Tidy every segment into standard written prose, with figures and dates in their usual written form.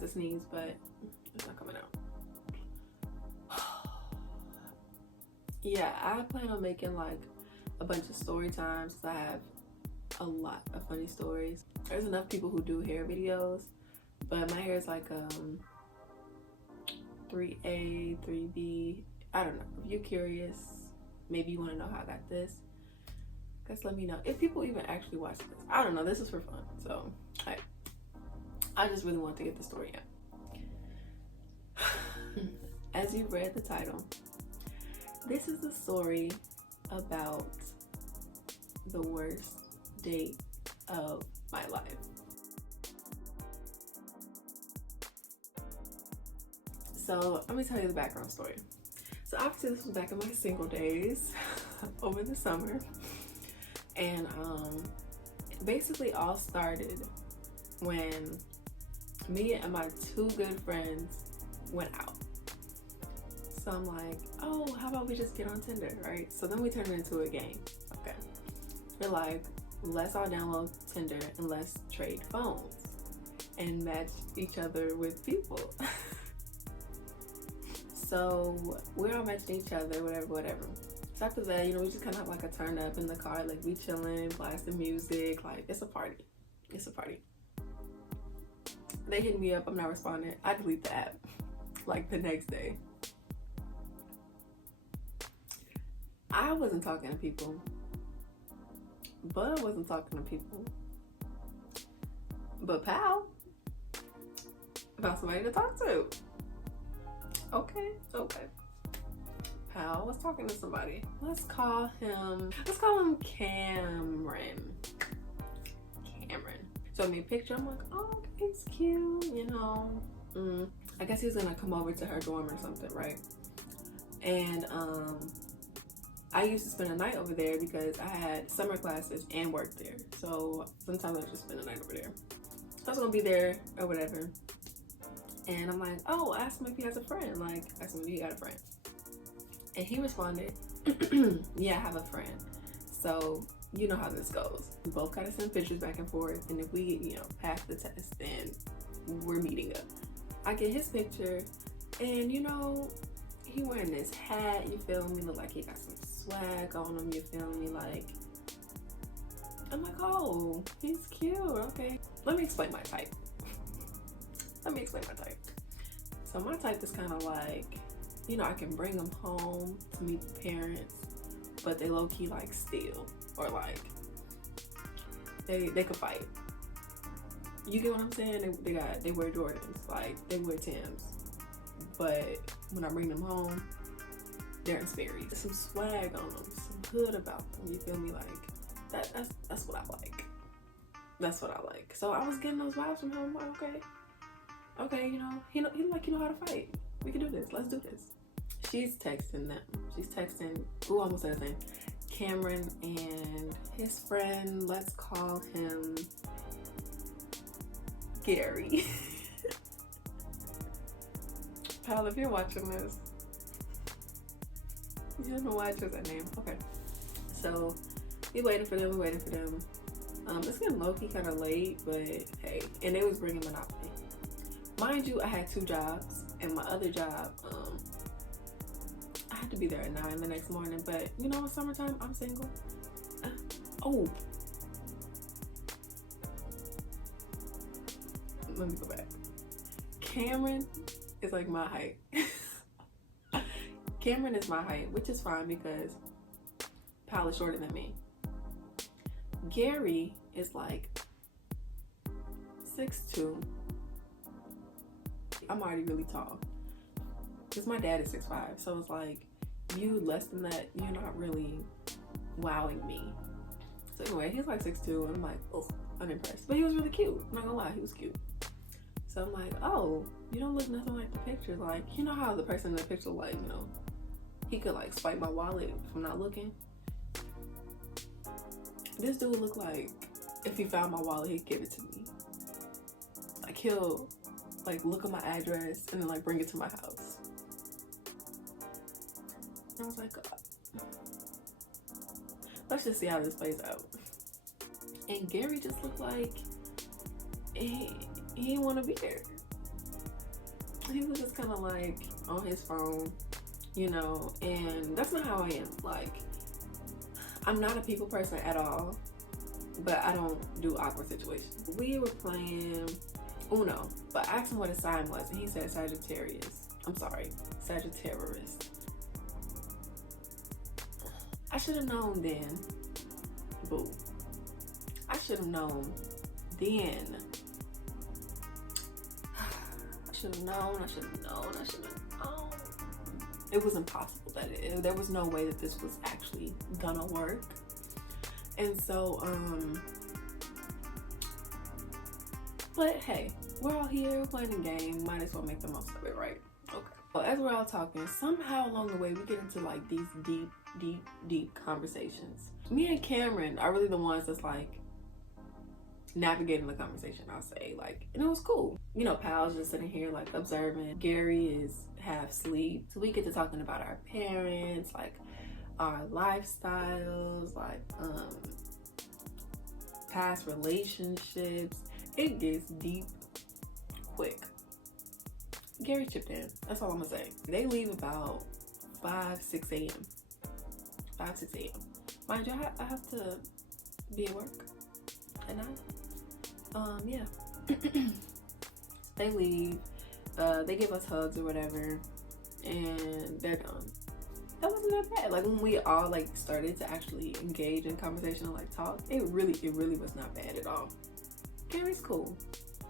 to sneeze, but it's not coming out. Yeah, I plan on making like a bunch of story times because I have a lot of funny stories. There's enough people who do hair videos, but my hair is like 3A, 3B. I don't know. If you're curious, maybe you want to know how I got this, guys, let me know. If people even actually watch this, I don't know. This is for fun, so I just really want to get the story out. As you read the title, this is a story about the worst date of my life. So let me tell you the background story. So obviously this was back in my single days over the summer, and basically all started when me and my two good friends went out. So I'm like, oh, how about we just get on Tinder, right? So then we turned it into a game. Okay, we're like, let's all download Tinder and let's trade phones and match each other with people. So we're all matching each other, whatever. So after that, you know, we just kind of have like a turn up in the car, like we chilling, blasting music, like it's a party. It's a party. They hit me up, I'm not responding. I delete the app like the next day. I wasn't talking to people. Bud wasn't talking to people. But Pal found somebody to talk to. Okay. Pal was talking to somebody. Let's call him Cameron. So I made a picture. I'm like, oh, okay, it's cute, you know. I guess he was gonna come over to her dorm or something, right? And I used to spend a night over there because I had summer classes and worked there. So sometimes I just spend a night over there. So I was gonna be there or whatever. And I'm like, oh, ask him if he has a friend. Like, ask him if he got a friend. And he responded, yeah, I have a friend. So you know how this goes. We both gotta send pictures back and forth. And if we, you know, pass the test, then we're meeting up. I get his picture, and you know, he wearing this hat, you feel me? Look like he got some swag on him, you feel me? Like, I'm like, oh, he's cute, okay. Let me explain my type. So my type is kind of like, you know, I can bring them home to meet the parents, but they low-key like steal, or like they could fight. You get what I'm saying? They wear Jordans, like they wear Timbs, but when I bring them home, they're in Sperry's. There's some swag on them, some hood about them. You feel me? Like that's what I like. That's what I like. So I was getting those vibes from him. Like, okay, you know, he know how to fight. We can do this. Let's do this. She's texting them. She's texting. Ooh, I almost said his name. Cameron and his friend. Let's call him Gary. Pal, if you're watching this, you don't know why I chose that name. Okay. So we waiting for them. It's getting low-key kind of late, but hey, and they was bringing Monopoly. Mind you, I had 2 jobs, and my other job, I had to be there at 9 the next morning, but you know, in summertime, I'm single. Let me go back. Cameron is like my height. Cameron is my height, which is fine because Pal is shorter than me. Gary is like 6'2". I'm already really tall because my dad is 6'5", so it's like, you less than that, you're not really wowing me. So anyway, he's like 6'2", and I'm like, oh, unimpressed. But he was really cute. I'm not gonna lie, he was cute. So I'm like, oh, you don't look nothing like the picture. Like, you know how the person in the picture, like, you know, he could like swipe my wallet from not looking. This dude looked like if he found my wallet, he'd give it to me. Like, he'll like look at my address and then like bring it to my house. And I was like, let's just see how this plays out. And Gary just looked like he didn't want to be there. he was just kind of like on his phone, you know, and that's not how I am. Like, I'm not a people person at all, but I don't do awkward situations. We were playing Uno, but I asked him what his sign was, and he said Sagittarius. I'm sorry, Sagittarius. I should have known then. Boo. I should have known then. I should have known. It was impossible that there was no way that this was actually gonna work. And so, but hey, we're all here playing a game. Might as well make the most of it, right? Okay. Well, as we're all talking, somehow along the way, we get into like these deep conversations. Me and Cameron are really the ones that's like navigating the conversation, I'll say. Like, and it was cool. You know, Pal's just sitting here like observing. Gary is half asleep. So we get to talking about our parents, like our lifestyles, like past relationships. It gets deep quick. Gary chipped in. That's all I'm gonna say. They leave about 5-6 a.m. 5-6 a.m. Mind you, I have to be at work at night. Yeah. They leave. They give us hugs or whatever, and they're done. That wasn't that bad. Like, when we all like started to actually engage in conversation and like talk, it really was not bad at all. Gary's cool.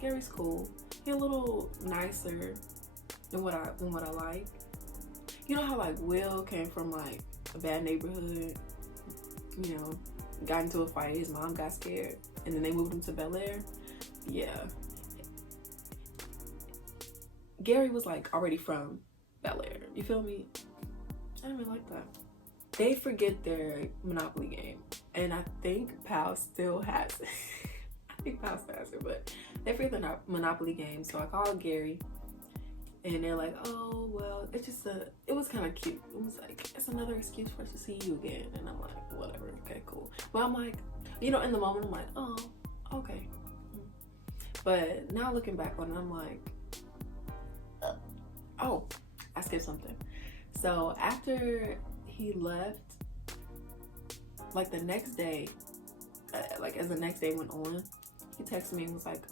He's a little nicer than what I like. You know how like Will came from like a bad neighborhood, you know, got into a fight, his mom got scared, and then they moved him to Bel Air. Yeah. Gary was like already from Bel Air. You feel me? I didn't really like that. They forget their Monopoly game, and I think Pal still has it. I think Pal still has it, but they forget their Monopoly game. So I called Gary, and they're like, "Oh well, it's just it was kind of cute. It was like, it's another excuse for us to see you again." And I'm like, whatever, okay, cool. But I'm like, you know, in the moment, I'm like, oh, okay. But now looking back on it, I'm like, oh, I skipped something. So after he left, like the next day, like as the next day went on, he texted me and was like,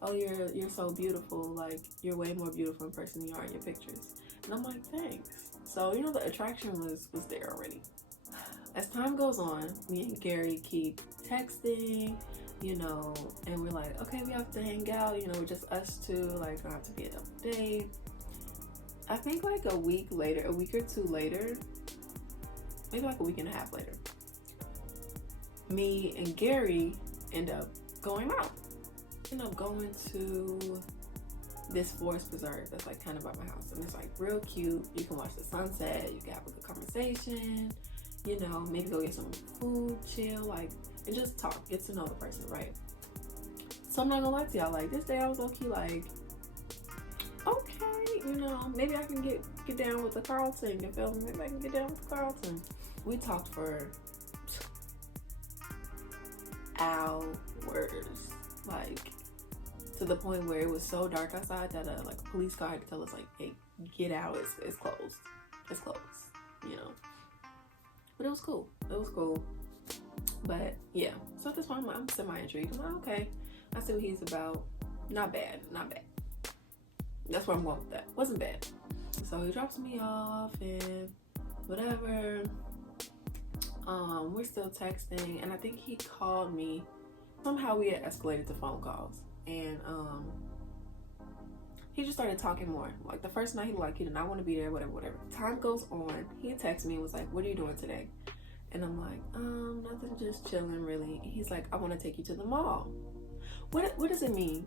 "Oh, you're so beautiful. Like, you're way more beautiful in person than you are in your pictures." And I'm like, thanks. So, you know, the attraction was there already. As time goes on, me and Gary keep texting, you know, and we're like, okay, we have to hang out, you know, we're just us two, like, don't have to be a double date. I think like a week or two later, maybe like a week and a half later, me and Gary end up going out. End up going to this forest preserve that's like kind of by my house, and it's like real cute. You can watch the sunset, you can have a good conversation, you know, maybe go get some food, chill, like, and just talk, get to know the person, right? So I'm not gonna lie to y'all, like, this day I was low-key like, okay, you know, maybe I can get down with the Carlton, you feel me? Maybe I can get down with the Carlton. We talked for hours, like, to the point where it was so dark outside that like a police car had to tell us, like, hey, get out, it's closed, you know. But it was cool. But yeah, so at this point I'm semi-intrigued. I'm like, okay, I see what he's about. Not bad. That's where I'm going with that. Wasn't bad. So he drops me off and whatever. We're still texting, and I think he called me. Somehow we had escalated to phone calls, and he just started talking more. Like the first night he did not want to be there, whatever. Time goes on, he texted me and was like, "What are you doing today?" And I'm like, nothing, just chilling really. He's like, "I want to take you to the mall." What does it mean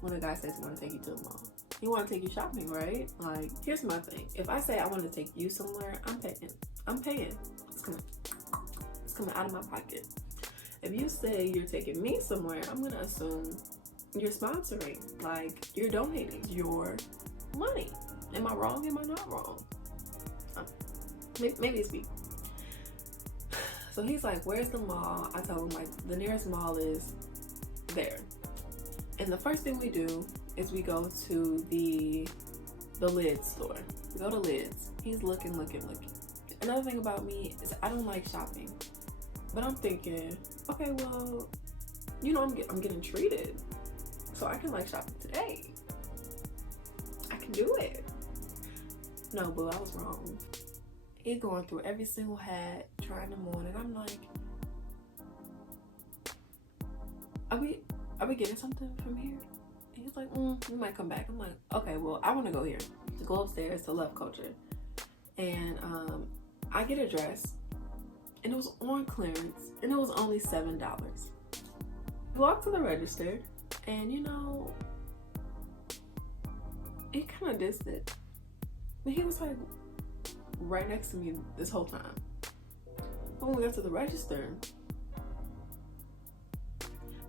when a guy says he want to take you to the mall? He want to take you shopping, right? Like, here's my thing. If I say I want to take you somewhere, I'm paying. It's coming out of my pocket. If you say you're taking me somewhere, I'm gonna assume you're sponsoring, like you're donating your money. Am I wrong? Am I not wrong? Maybe it's me. So he's like, "Where's the mall?" I tell him, like, the nearest mall is there. And the first thing we do is we go to the the Lids store. We go to Lids. He's looking. Another thing about me is I don't like shopping. But I'm thinking, okay, well, you know, I'm getting treated. So I can like shopping today. I can do it. No, boo, I was wrong. He going through every single hat, trying them on, and I'm like, are we getting something from here? And he's like, we might come back. I'm like, okay, well, I want to go here. To go upstairs to Love Culture. And I get a dress, and it was on clearance, and it was only $7. We walked to the register, and you know, he kind of dissed it. But he was like right next to me this whole time. When we got to the register,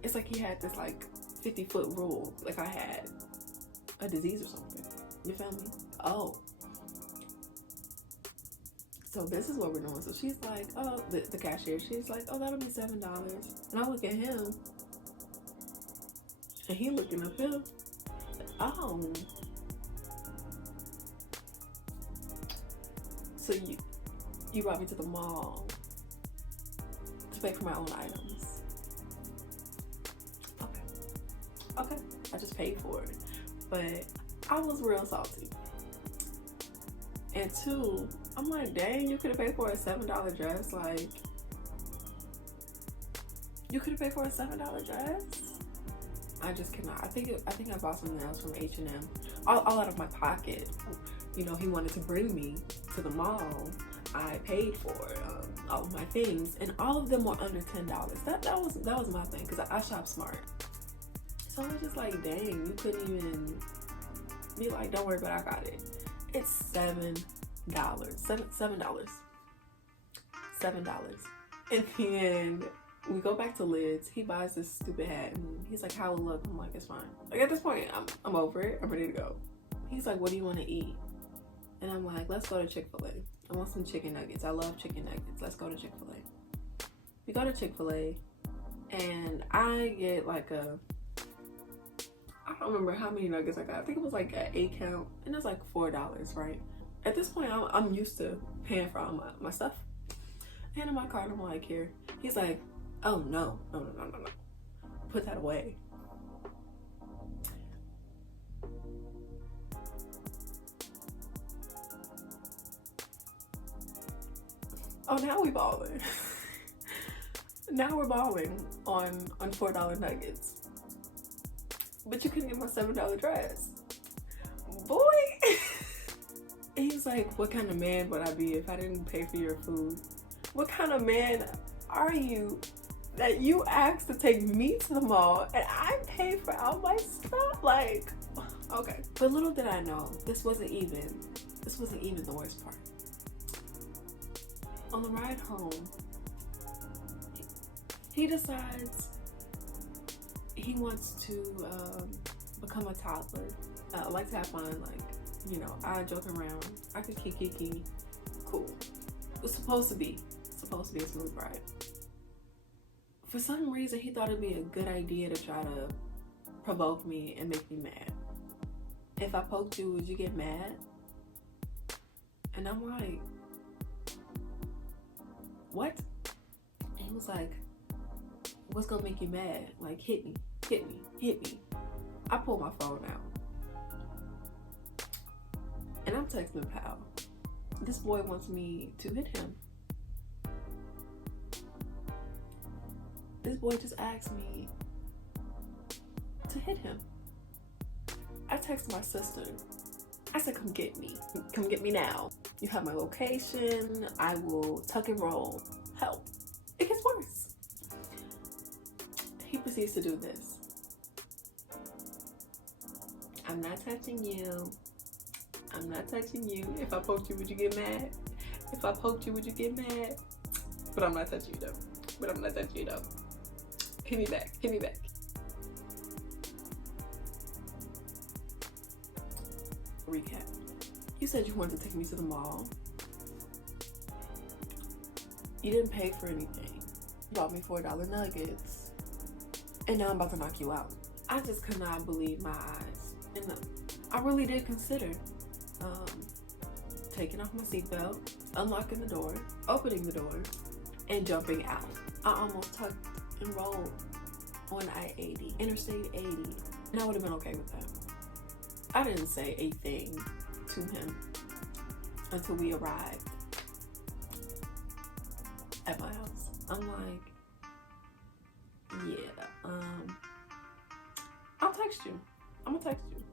it's like he had this like 50-foot rule, like I had a disease or something. You feel me? Oh. So this is what we're doing. So she's like, oh, the cashier, she's like, oh, that'll be $7. And I look at him, and he looking at him. Oh. So you brought me to the mall to pay for my own items. Okay, I just paid for it. But I was real salty. And two, I'm like, dang, you could have paid for a $7 dress. Like, you could have paid for a $7 dress? I just cannot. I think I bought something else from H&M. All out of my pocket. You know, he wanted to bring me to the mall. I paid for all of my things, and all of them were under $10. That was my thing, because I shop smart. So I was just like, dang, you couldn't even be like, don't worry about it, I got it. It's $7. $7. And then we go back to Lids. He buys this stupid hat, and he's like, how it look? I'm like, it's fine. Like, at this point, I'm over it. I'm ready to go. He's like, what do you want to eat? And I'm like, let's go to Chick-fil-A. I want some chicken nuggets. I love chicken nuggets. Let's go to Chick-fil-A. We go to Chick-fil-A, and I get like I don't remember how many nuggets I got. I think it was like an 8 count, and it's like $4, right? At this point, I'm used to paying for all my stuff. I hand him my card. I'm like, here. He's like, oh no. Put that away. Oh, now we balling. Now we're balling on $4 nuggets. But you couldn't get my $7 dress. Boy. And he's like, what kind of man would I be if I didn't pay for your food? What kind of man are you that you asked to take me to the mall and I pay for all my stuff? Like, okay. But little did I know, this wasn't even the worst part. On the ride home, he decides he wants to become a toddler. I like to have fun, like, you know, I joke around. I could kiki. Cool. It was supposed to be a smooth ride. For some reason, he thought it'd be a good idea to try to provoke me and make me mad. If I poked you, would you get mad? And I'm like, what? And he was like, what's gonna make you mad? Like, hit me. I pulled my phone out. And I'm texting pal. This boy wants me to hit him. This boy just asked me to hit him. I texted my sister. I said, come get me. Come get me now. You have my location. I will tuck and roll. Help. It gets worse. He proceeds to do this. I'm not touching you. I'm not touching you. If I poked you, would you get mad? If I poked you, would you get mad? But I'm not touching you though. Hit me back. Recap. You said you wanted to take me to the mall. You didn't pay for anything. You bought me $4 nuggets. And now I'm about to knock you out. I just could not believe my eyes. And I really did consider taking off my seatbelt, unlocking the door, opening the door, and jumping out. I almost tucked and rolled on I-80, Interstate 80, and I would have been okay with that. I didn't say a thing to him until we arrived at my house. I'm like, yeah, I'll text you. I'm gonna text you.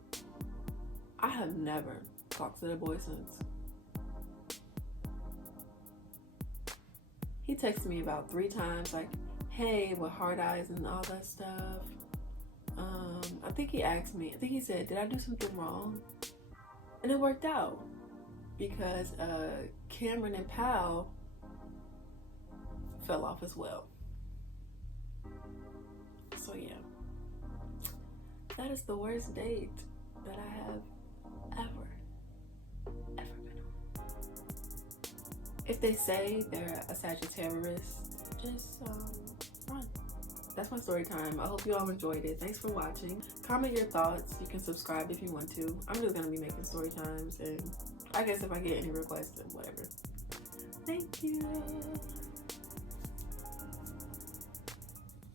I have never talked to the boy since. He texted me about 3 times, like, hey, with heart eyes and all that stuff. I think he asked me, I think he said, did I do something wrong? And it worked out because Cameron and Powell fell off as well. So yeah, that is the worst date that I have ever been on. If they say they're a Sagittarius, just run. That's my story time. I hope you all enjoyed it. Thanks for watching. Comment your thoughts. You can subscribe if you want to. I'm just gonna be making story times, and I guess if I get any requests, then whatever. Thank you.